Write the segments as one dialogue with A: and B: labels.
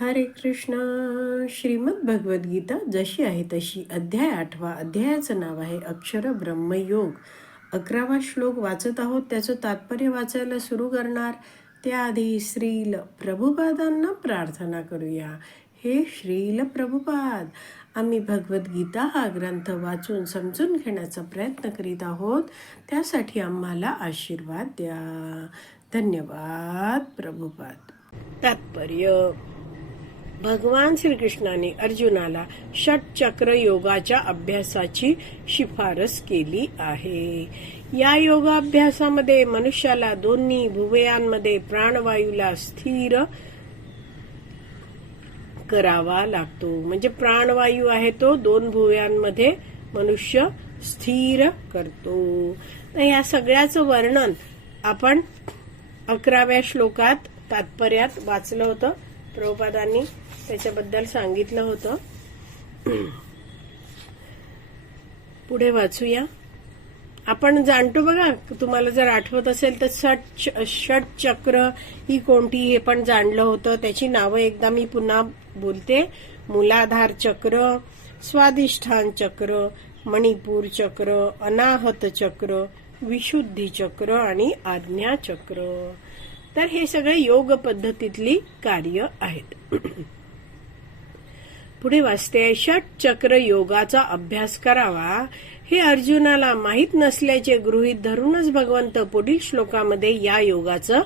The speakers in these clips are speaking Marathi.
A: हरे कृष्ण. श्रीमद भगवद्गीता जशी आहे तशी. अध्याय आठवा. अध्यायाचं नाव आहे अक्षर ब्रह्मयोग अकरावा श्लोक वाचत आहोत. त्याचं तात्पर्य वाचायला सुरू करणार. त्याआधी श्रील प्रभुपादांना प्रार्थना करूया. हे श्रील प्रभुपाद आम्ही भगवद्गीता हा ग्रंथ वाचून समजून घेण्याचा प्रयत्न करीत आहोत. त्यासाठी आम्हाला आशीर्वाद द्या. धन्यवाद प्रभुपाद. तात्पर्य. भगवान श्रीकृष्णाने अर्जुनाला षटचक्र योगाच्या अभ्यासाची शिफारस केली आहे. या योगाभ्यासामध्ये मनुष्याला दोन्ही भुवयांमध्ये प्राणवायूला स्थिर करावा लागतो. म्हणजे प्राणवायू आहे तो दोन भुवयांमध्ये मनुष्य स्थिर करतो. तर या सगळ्याचं वर्णन आपण अकराव्या श्लोकात तात्पर्यात वाचलं होतं. प्रभुपादांनी त्याच्याबद्दल सांगितलं होतं. पुढे वाचूया. आपण जाणतो बघा तुम्हाला जर आठवत असेल तर षट षट चक्र ही कोणती हे पण जाणलं होतं. त्याची नावं एकदा मी पुन्हा बोलते. मूलाधार चक्र स्वादिष्ठान चक्र मणिपूर चक्र अनाहत चक्र विशुद्धी चक्र आणि आज्ञा चक्र. तर हे सगळे योग पद्धतीतली कार्य आहेत. पुढे वाचते षट चक्र योगाचा अभ्यास करावा. हे अर्जुनाला माहीत नसल्याचे गृहीत धरूनच भगवंत पुढील श्लोकामध्ये या योगाचं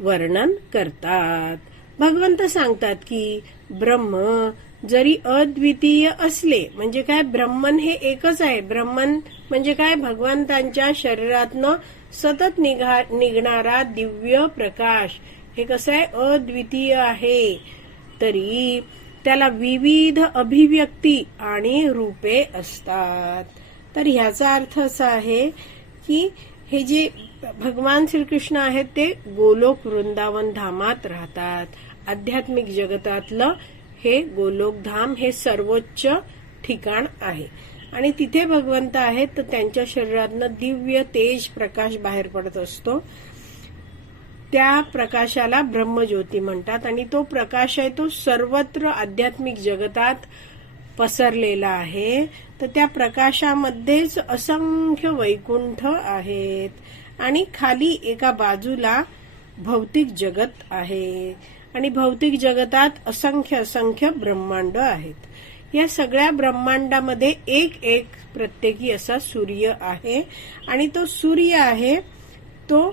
A: वर्णन करतात. भगवंत सांगतात की ब्रह्म जरी अद्वितीय असले म्हणजे काय ब्रह्मन हे एकच आहे. ब्रह्मन म्हणजे काय? भगवंतांच्या शरीरातनं सतत निघा निघणारा दिव्य प्रकाश. हे कसं आहे? अद्वितीय आहे. तरी त्याला विविध अभिव्यक्ती आणि रूपे असतात. तर ह्याचा अर्थ असा आहे की हे जे भगवान श्रीकृष्ण आहेत ते गोलोक वृंदावन धामात राहतात. आध्यात्मिक जगतातलं हे गोलोक धाम हे सर्वोच्च ठिकाण आहे. आणि तिथे भगवंत आहेत तर त्यांच्या शरीरातनं दिव्य तेज प्रकाश बाहेर पडत असतो. त्या प्रकाशाला ब्रह्मज्योती म्हणतात आणि तो प्रकाश आहे तो सर्वत्र आध्यात्मिक जगतात पसरलेला आहे. तर त्या प्रकाशामध्येच असंख्य वैकुंठ आहेत आणि खाली एका बाजूला भौतिक जगत आहे. आणि भौतिक जगतात असंख्य असंख्य ब्रह्मांड आहेत. या सगळ्या ब्रह्मांडामध्ये एक एक प्रत्येकी असा सूर्य आहे. आणि तो सूर्य आहे तो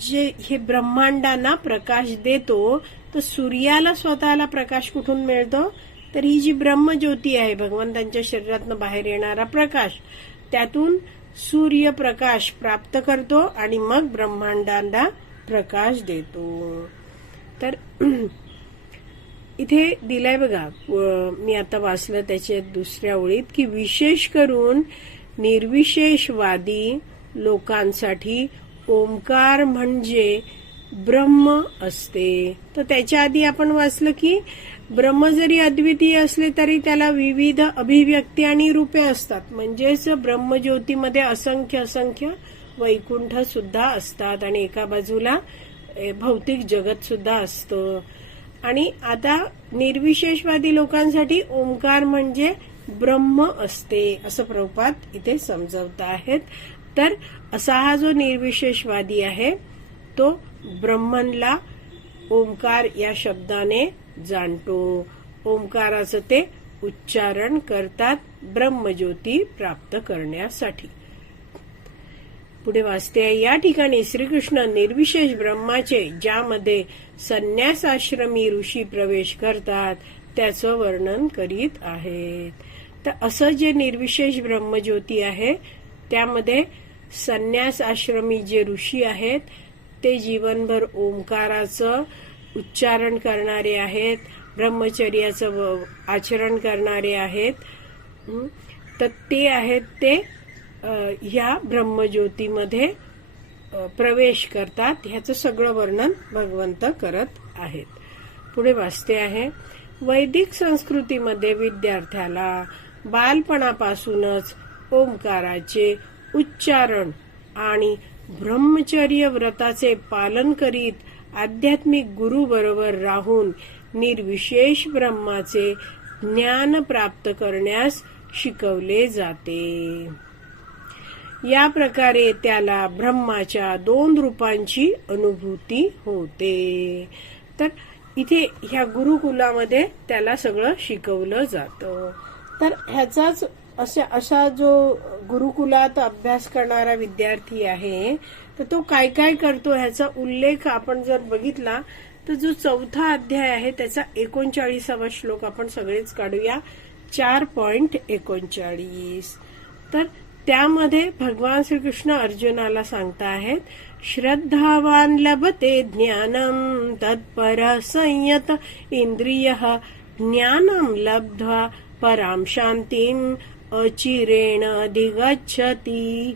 A: जे हे ब्रह्मांडांना प्रकाश देतो तर सूर्याला स्वतःला प्रकाश कुठून मिळतो? तर ही जी ब्रह्मज्योती आहे भगवंतांच्या शरीरातनं बाहेर येणारा प्रकाश त्यातून सूर्य प्रकाश प्राप्त करतो आणि मग ब्रह्मांडांना प्रकाश देतो. तर इथे दिलाय बघा मी आता वाचलं त्याच्या दुसऱ्या ओळीत की विशेष करून निर्विशेषवादी लोकांसाठी ओंकार म्हणजे ब्रह्म असते. तर त्याच्या आधी आपण वाचलं की ब्रह्म जरी अद्वितीय असले तरी त्याला विविध अभिव्यक्ती आणि रूपे असतात. म्हणजेच ब्रह्मज्योतीमध्ये असंख्य असंख्य वैकुंठ सुद्धा असतात आणि एका बाजूला भौतिक जगत सुद्धा असतं. आणि आता निर्विशेषवादी लोकांसाठी ओंकार म्हणजे ब्रह्म असते असं प्रभुपात इथे समजवत आहेत. तर असा हा जो निर्विशेषवादी आहे तो ब्रह्मनला ओंकार या शब्दाने जाणतो. ओंकाराचं ते उच्चारण करतात ब्रह्मज्योती प्राप्त करण्यासाठी. पुढे वाचते या ठिकाणी श्रीकृष्ण निर्विशेष ब्रह्माचे ज्यामध्ये संन्यासाश्रमी ऋषी प्रवेश करतात त्याचं वर्णन करीत आहेत. तर असं जे निर्विशेष ब्रह्मज्योती आहे त्यामध्ये संन्यास आश्रमी जे ऋषी आहेत ते जीवनभर ओंकाराचं उच्चारण करणारे आहेत ब्रह्मचर्याचं आचरण करणारे आहेत तर ते आहेत ते ह्या ब्रह्मज्योतीमध्ये प्रवेश करतात. ह्याचं सगळं वर्णन भगवंत करत आहेत. पुढे वाचते आहे वैदिक संस्कृतीमध्ये विद्यार्थ्याला बालपणापासूनच ओंकाराचे उच्चारण आणि ब्रह्मचर्य व्रताचे पालन करीत आध्यात्मिक गुरु बरोबर राहून निर्विशेष ब्रह्माचे ज्ञान प्राप्त करण्यास शिकवले जाते. या प्रकारे त्याला ब्रह्माच्या दोन रूपांची अनुभूती होते. तर इथे ह्या गुरुकुलामध्ये त्याला सगळं शिकवलं जातं. तर ह्याचाच अशा असा जो गुरुकुलात अभ्यास करणारा विद्यार्थी आहे तर तो काय काय करतो ह्याचा उल्लेख आपण जर बघितला तर जो चौथा अध्याय आहे त्याचा एकोणचाळीसावा श्लोक आपण सगळेच काढूया. चार पॉइंट एकोणचाळीस. तर त्यामध्ये भगवान श्रीकृष्ण अर्जुनाला सांगता आहेत श्रद्धावान लभते ज्ञानम तत्पर संयत इंद्रिय ज्ञानम लब्ध्वा पराम शांतीम अचिरेण दिगच्छती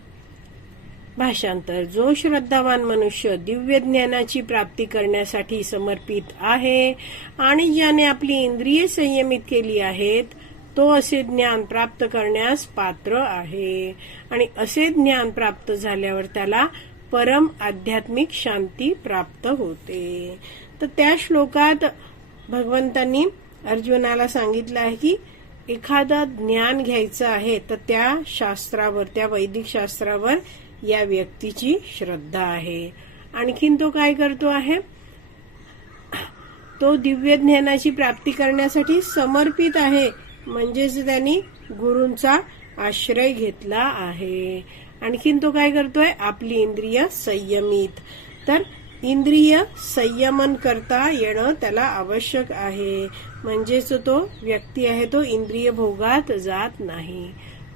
A: भाषांतर जो श्रद्धावान मनुष्य दिव्य ज्ञानाची प्राप्ती करण्यासाठी समर्पित आहे आणि ज्याने आपली इंद्रिये संयमित केली आहेत तो असे ज्ञान प्राप्त करण्यास पात्र आहे. आणि असे ज्ञान प्राप्त झाल्यावर त्याला परम आध्यात्मिक शांती प्राप्त होते. तर त्या श्लोकात भगवंतांनी अर्जुनाला सांगितलं आहे की एखादा ज्ञान घ्यायचं आहे तर त्या शास्त्रावर त्या वैदिक शास्त्रावर या व्यक्तीची श्रद्धा आहे. आणखीन तो काय करतो आहे? तो दिव्य ज्ञानाची प्राप्ती करण्यासाठी समर्पित आहे. म्हणजेच त्यांनी गुरूंचा आश्रय घेतला आहे. आणखीन तो काय करतोय? आपली इंद्रिय संयमित. तर इंद्रिय संयमन करता येणं त्याला आवश्यक आहे. म्हणजेच तो व्यक्ती आहे तो इंद्रिय भोगात जात नाही.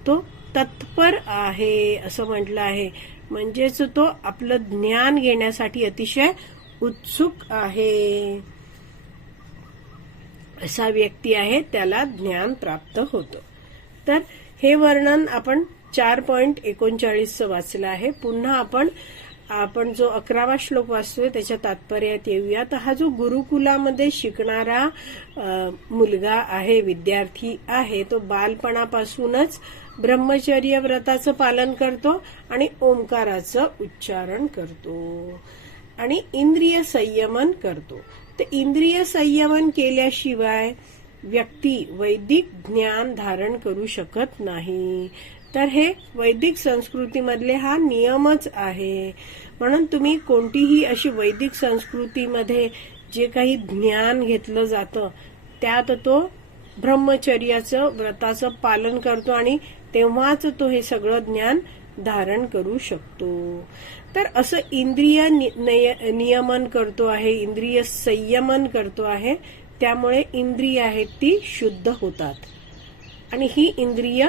A: तो तत्पर आहे असं म्हटलं आहे. म्हणजेच तो आपलं ज्ञान घेण्यासाठी अतिशय उत्सुक आहे. असा व्यक्ती आहे त्याला ज्ञान प्राप्त होतं. तर हे वर्णन आपण चार पॉईंट एकोणचाळीसचं वाचलं आहे. पुन्हा आपण आपण जो अकरावा श्लोक वाचतोय त्याच्या तात्पर्यात येऊया. तर हा जो गुरुकुलामध्ये शिकणारा मुलगा आहे विद्यार्थी आहे तो बालपणापासूनच ब्रह्मचर्य व्रताचं पालन करतो आणि ओंकाराचं उच्चारण करतो. आणि इंद्रिय संयमन करतो. तर इंद्रिय संयमन केल्याशिवाय व्यक्ती वैदिक ज्ञान धारण करू शकत नाही. तर हे वैदिक संस्कृतीमधले हा नियमच आहे. म्हणून तुम्ही कोणतीही अशी वैदिक संस्कृतीमध्ये जे काही ज्ञान घेतलं जातं त्यात तो ब्रह्मचर्याचं व्रताचं पालन करतो आणि तेव्हाच तो हे सगळं ज्ञान धारण करू शकतो. तर असं इंद्रिय नियमन करतो आहे इंद्रिय संयमन करतो आहे त्यामुळे इंद्रिय आहेत ती शुद्ध होतात. आणि ही इंद्रिय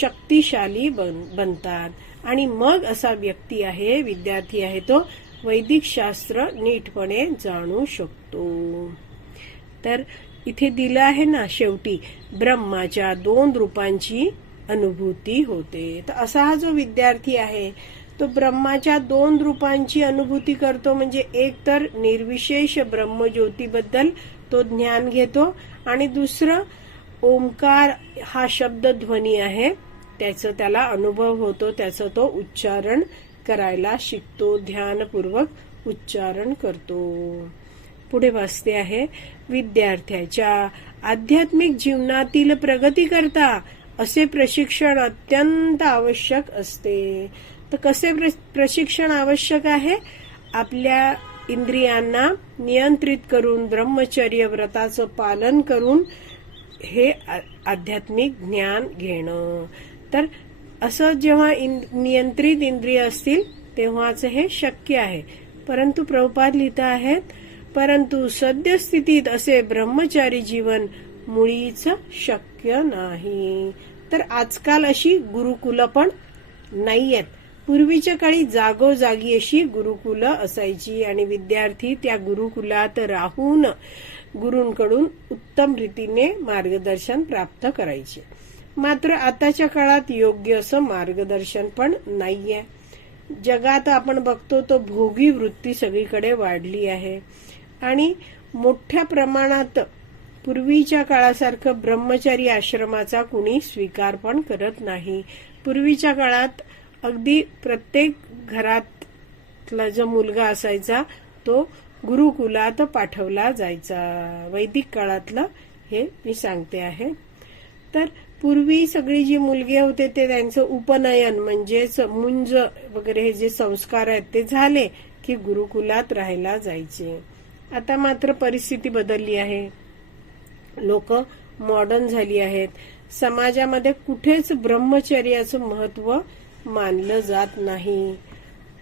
A: शक्तिशाली बन बनतात. आणि मग असा व्यक्ती आहे विद्यार्थी आहे तो वैदिक शास्त्र नीटपणे जाणू शकतो. तर इथे दिलं आहे ना शेवटी ब्रह्माच्या दोन रूपांची अनुभूती होते. तर असा हा जो विद्यार्थी आहे तो ब्रह्माच्या दोन रूपांची अनुभूती करतो. म्हणजे एक तर निर्विशेष ब्रह्मज्योतीबद्दल तो ज्ञान घेतो आणि दुसरं ओंकार हा शब्द ध्वनी आहे. त्याचं त्याला अनुभव होतो. त्याचं तो उच्चारण करायला शिकतो. ध्यानपूर्वक उच्चारण करतो. पुढे वाचते आहे. विद्यार्थ्याच्या आध्यात्मिक जीवनातील प्रगती करता असे प्रशिक्षण अत्यंत आवश्यक असते. तर कसे प्रशिक्षण आवश्यक आहे? आपल्या इंद्रियांना नियंत्रित करून ब्रह्मचर्य व्रताचं पालन करून हे आध्यात्मिक ज्ञान घेणं. तर असं जेव्हा नियंत्रित इंद्रिय असतील तेव्हाच हे शक्य आहे. परंतु प्रभुपाद लिहित आहेत परंतु सद्यस्थितीत असे ब्रह्मचारी जीवन मुळीच शक्य नाही. तर आजकाल अशी गुरुकुलं पण नाही आहेत पूर्वीच्या काळी जागोजागी अशी गुरुकुलं असायची आणि विद्यार्थी त्या गुरुकुलात राहून गुरूंकडून उत्तम रीतीने मार्गदर्शन प्राप्त करायचे. मात्र आताच्या काळात योग्य असं मार्गदर्शन पण नाहीये. जगात आपण बघतो तो भोगी वृत्ती सगळीकडे वाढली आहे. आणि मोठ्या प्रमाणात पूर्वीच्या काळासारखं ब्रह्मचारी आश्रमाचा कुणी स्वीकार पण करत नाही. पूर्वीच्या काळात अगदी प्रत्येक घरातला जो मुलगा असायचा तो गुरुकुलात पाठवला जायचा. वैदिक काळातलं हे मी सांगते आहे. तर पूर्वी सगळी जी मुलगी होते ते त्यांचं उपनयन म्हणजेच मुंज वगैरे हे जे संस्कार आहेत ते झाले की गुरुकुलात राहायला जायचे. आता मात्र परिस्थिती बदलली आहे. लोक मॉडर्न झाली आहेत. समाजामध्ये कुठेच ब्रह्मचर्याचं महत्त्व मानलं जात नाही.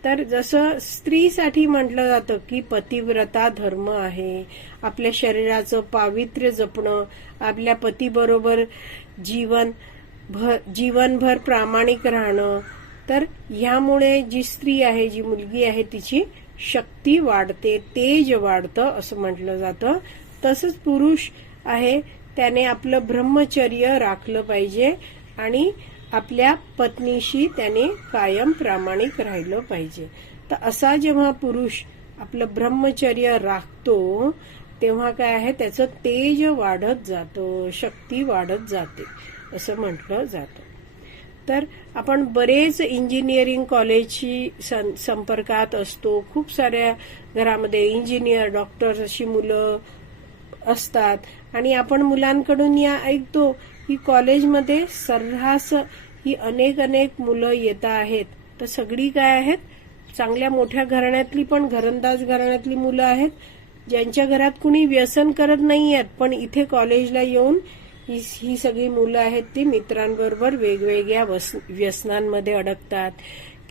A: तर जसं स्त्रीसाठी म्हटलं जातं की पतिव्रता धर्म आहे. आपल्या शरीराचं पावित्र्य जपणं आपल्या पतीबरोबर जीवन जीवनभर प्रामाणिक राहणं तर ह्यामुळे जी स्त्री आहे जी मुलगी आहे तिची शक्ती वाढते तेज वाढतं असं म्हटलं जातं. तसंच पुरुष आहे त्याने आपलं ब्रह्मचर्य राखलं पाहिजे आणि आपल्या पत्नीशी त्याने कायम प्रामाणिक राहिलं पाहिजे. तर असा जेव्हा पुरुष आपलं ब्रह्मचर्य राखतो तेव्हा काय आहे? त्याचं तेज वाढत जातं शक्ती वाढत जाते असं म्हटलं जातं. तर आपण बरेच इंजिनिअरिंग कॉलेजशी सं- संपर्कात असतो. खूप साऱ्या घरामध्ये इंजिनियर डॉक्टर अशी मुलं असतात. आणि आपण मुलांकडून या ऐकतो की कॉलेजमध्ये सर्रास ही अनेक अनेक मुलं येत आहेत. तर सगळी काय आहेत? चांगल्या मोठ्या घराण्यातली पण घरंदाज घराण्यातली मुलं आहेत. ज्यांच्या घरात कुणी व्यसन करत नाही आहेत पण इथे कॉलेजला येऊन ही ही सगळी मुलं आहेत ती मित्रांबरोबर वेगवेगळ्या वस व्यसनांमध्ये अडकतात.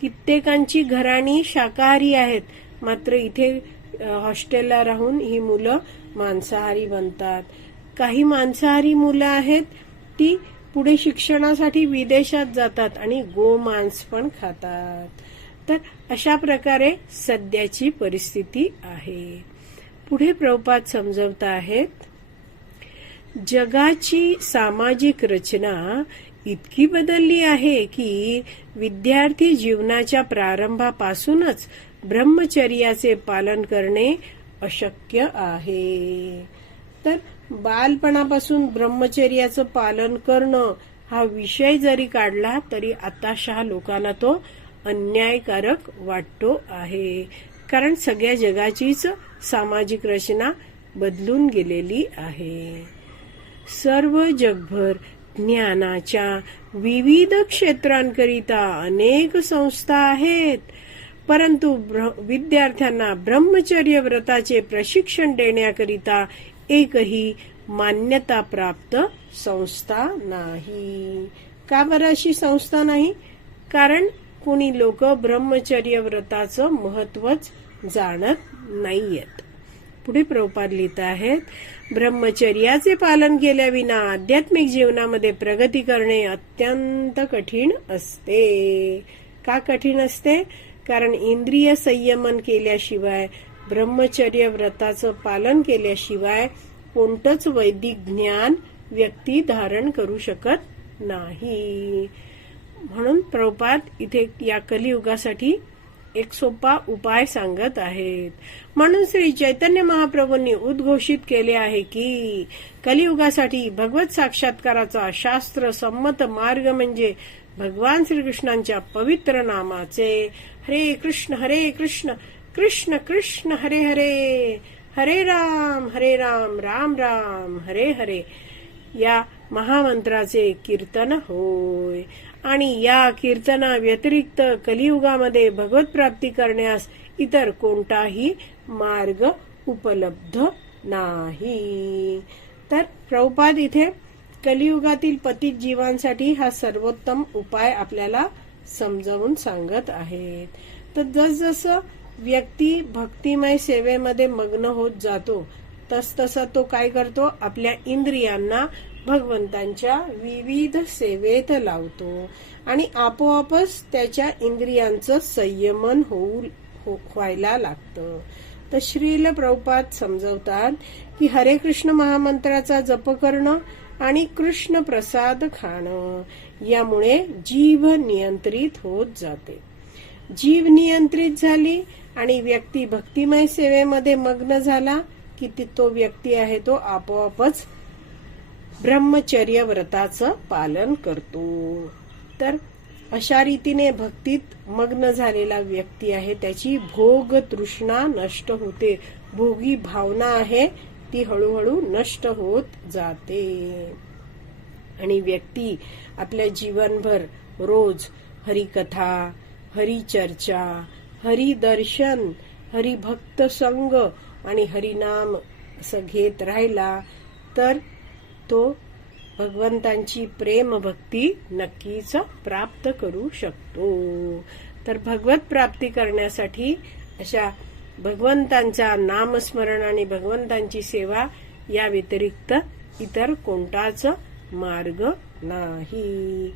A: कित्येकांची घराणी शाकाहारी आहेत. मात्र इथे हॉस्टेलला राहून ही मुलं मांसाहारी बनतात. काही मांसाहारी मुलं आहेत ती पुढे शिक्षणासाठी विदेशात जातात आणि गोमांस पण खातात. तर अशा प्रकारे सध्याची परिस्थिती आहे. पुढे प्रभुपात समजवत आहेत जगाची सामाजिक रचना इतकी बदलली आहे की विद्यार्थी जीवनाच्या प्रारंभापासूनच ब्रह्मचर्याचे पालन करणे अशक्य आहे. तर बालपणापासून ब्रह्मचर्याचं पालन करणं हा विषय जरी काढला तरी आताशा लोकांना तो अन्यायकारक वाटतो आहे. कारण सगळ्या जगाचीच सामाजिक रचना बदलून गेलेली आहे. सर्व जगभर ज्ञानाच्या विविध क्षेत्रांकरिता अनेक संस्था आहेत. परंतु ब्र- विद्यार्थ्यांना ब्रह्मचर्य व्रताचे प्रशिक्षण देण्याकरिता एकही मान्यता प्राप्त संस्था नाही. का बरं अशी संस्था नाही? कारण कुणी लोक ब्रह्मचर्य व्रताचं महत्वच जाणत नाहीयेत. पुढे प्रभुपाद लिहित आहेत ब्रह्मचर्याचे पालन केल्याविना आध्यात्मिक जीवनामध्ये प्रगती करणे अत्यंत कठीण असते. का कठीण असते? कारण इंद्रिय संयमन केल्याशिवाय ब्रह्मचर्य व्रताचं पालन केल्याशिवाय कोणतंच वैदिक ज्ञान व्यक्ती धारण करू शकत नाही. म्हणून प्रभुपाद इथे या कलियुगासाठी एक सोपा उपाय सांगत आहेत. म्हणून श्री चैतन्य महाप्रभूंनी उद्घोषित केले आहे की कलियुगासाठी भगवत साक्षात्काराचा शास्त्र संमत मार्ग म्हणजे भगवान श्रीकृष्णांच्या पवित्र नामाचे हरे कृष्ण हरे कृष्ण कृष्ण कृष्ण हरे हरे हरे राम हरे राम राम राम हरे हरे. या महामंत्राचे कीर्तन होय. आणि या कीर्तना व्यतिरिक्त कलियुगामध्ये भगवत प्राप्ती करण्यास इतर कोणताही मार्ग उपलब्ध नाही. तर प्रभुपाद इथे कलियुगातील पतित जीवांसाठी हा सर्वोत्तम उपाय आपल्याला समजावून सांगत आहेत. तर जसजसं व्यक्ती भक्तिमय सेवेमध्ये मग्न होत जातो. तस तसा तो काय करतो? आपल्या इंद्रियांना भगवंतांच्या विविध सेवेत लावतो. आणि आपोआपच त्याच्या इंद्रियांचं संयमन होऊ हो- व्हायला लागतं. तर श्रील प्रभुपाद समजवतात की हरे कृष्ण महामंत्राचा जप करणं आणि कृष्ण प्रसाद खाणं यामुळे जीव नियंत्रित होत जाते. जीव नियंत्रित झाली आणि व्यक्ती भक्तिमय सेवेमध्ये मग्न झाला की ती- तो व्यक्ती आहे तो आपोआपच ब्रह्मचर्य व्रताचं पालन करतो. तर अशा रीतीने भक्तीत मग्न झालेला व्यक्ती आहे त्याची भोग तृष्णा नष्ट होते. भोगी भावना आहे ती हळूहळू नष्ट होत जाते. आणि व्यक्ती आपल्या जीवनभर रोज हरिकथा हरिचर्चा हरिदर्शन हरिभक्त संग आणि हरिनाम असं घेत राहिला तर तो भगवंतांची प्रेम भक्ती नक्कीच प्राप्त करू शकतो. तर भगवत प्राप्ती करण्यासाठी अशा भगवंतांचा नामस्मरण आणि भगवंतांची सेवा या व्यतिरिक्त इतर कोणताच मार्ग नाही.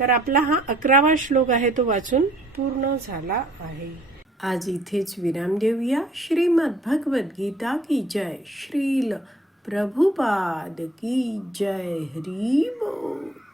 A: तर आपला हा अकरावा श्लोक आहे तो वाचून पूर्ण झाला आहे. आज इथेच विराम देऊया. श्रीमद भगवत गीता की जय. श्रील प्रभुपाद की जय. हरी बोल.